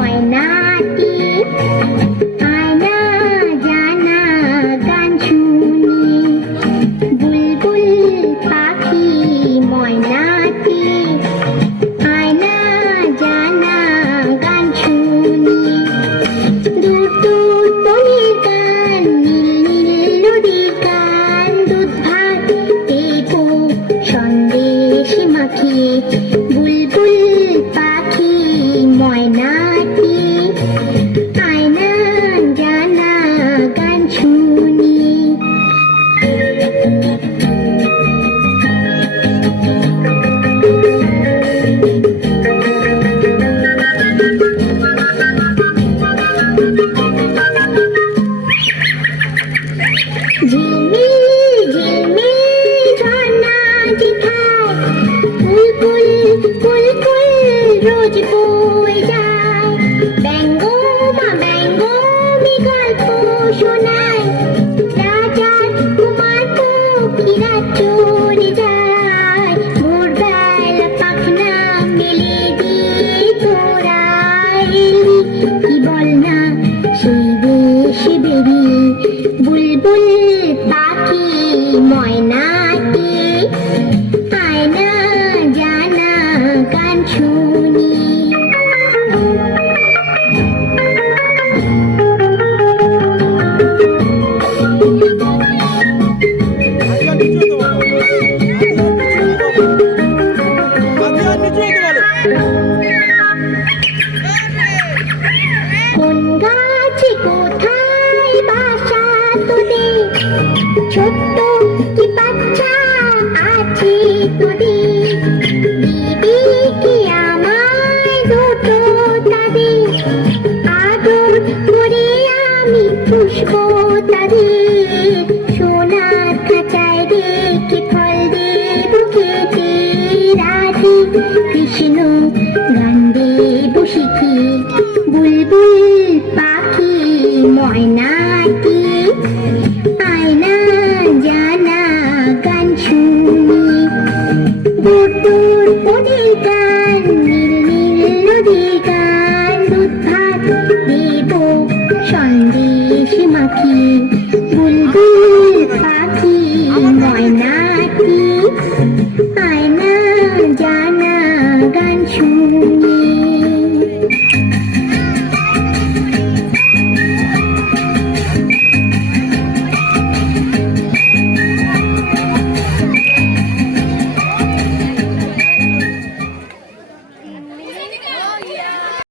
ময়নাটি আয়না জানা গান শুনি বুলবুল পাখি ময়নাটি আয়না জানা গান শুনি দূর দূর বনের গান নীল নীল নদীর গান দুধ ভাত দেবো সন্দেশ মাখিয়ে বুলবুল পাখি ময়নাটি আয়না জানা গান শুনি ঝিলমিল ঝিলমিল ঝর্ণা যেথায় বুলবুল কুলকুল রোজ বয়ে যায় ব্যঙ্গ মা ব্যঙ্গমি গল্প শোনায় রাজার কুমার পক্ষীরা চলে যায় ভোরবেলা পাখনা মেলে দিয়ে তোরায় এলি কি বল না সেই দেশে বেরিয়ে বুলবুল পাখি ময়নাটি আয়না জানা গান শুনি কোন গাছে কোথায় বাসা তোদের ছোট্ট কি বাচ্চা আছে তোদের দিদি কি আমায় দুটো তাদের আদর করে আমি পুষবো তাদের সোনার খাঁচায় রেখে ফল দেবো খেতে রাধে কৃষ্ণ গান দেবো শিখে বুলবুল পাখি ময়নাটি আয়না জানা গান শুনি দূর দূর বনের গান নীল নীল নদীর গান দুধ ভাত দেবো সন্দেশ মাখিয়ে